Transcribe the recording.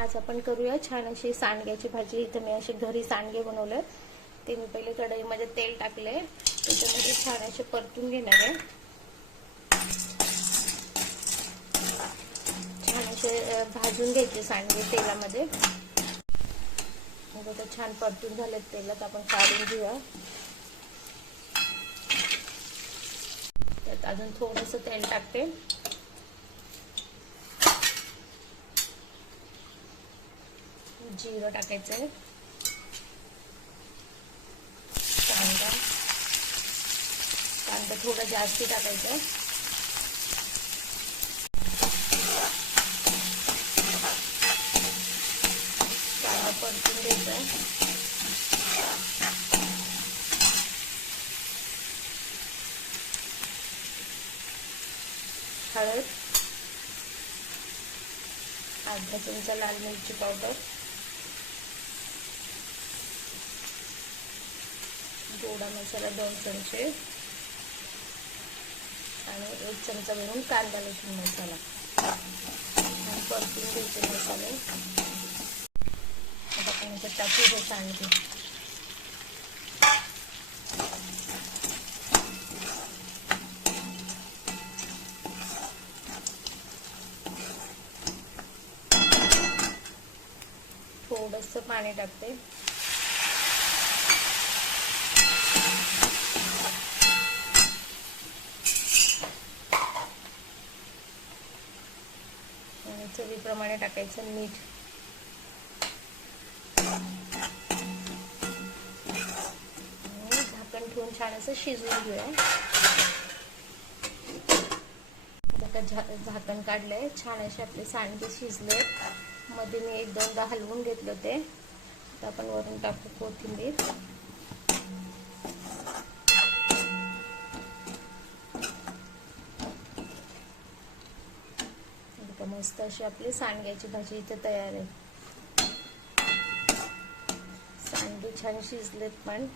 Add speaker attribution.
Speaker 1: आज आपण करूया छान अशी सांडग्याची भाजी. इथं मी असे घरी सांडगे बनवले ते मी पहिले कढईमध्ये तेल टाकले त्याच्यामध्ये छान असे परतून घेणार आहे. छान असे भाजून घ्यायचे सांडगे तेलामध्ये. मग आता छान परतून झालेत तेलात. आपण काढून घेऊया. त्यात अजून थोडस तेल टाकते. जिरं टाकायचं आहे कांदा. कांदा थोडा जास्ती टाकायचा आहे. कांदा परतून द्यायचा आहे. हळद. अर्धा चमचा लाल मिरची पावडर. गोडा मसाला दोन चमचे. आणि एक चमचा भरून कांदा लसूण मसाला. आणि परतून घ्यायचे मसाले. आता आपण याच्यात टाकू हे सांडगे. थोडस पाणी टाकते आणि चवीप्रमाणे टाकायचं मीठ. झाकण ठेवून छान असं शिजवून घेऊया. आता झा झाकण काढलंय. छान असे आपले सांडगे शिजले मध्ये मी एक दोनदा हलवून घेतले होते आता आपण वरून टाकू कोथिंबीर. तर मस्त अशी आपली सांडग्याची भाजी इथे तयार आहे. सांडगे छान शिजलेत पण.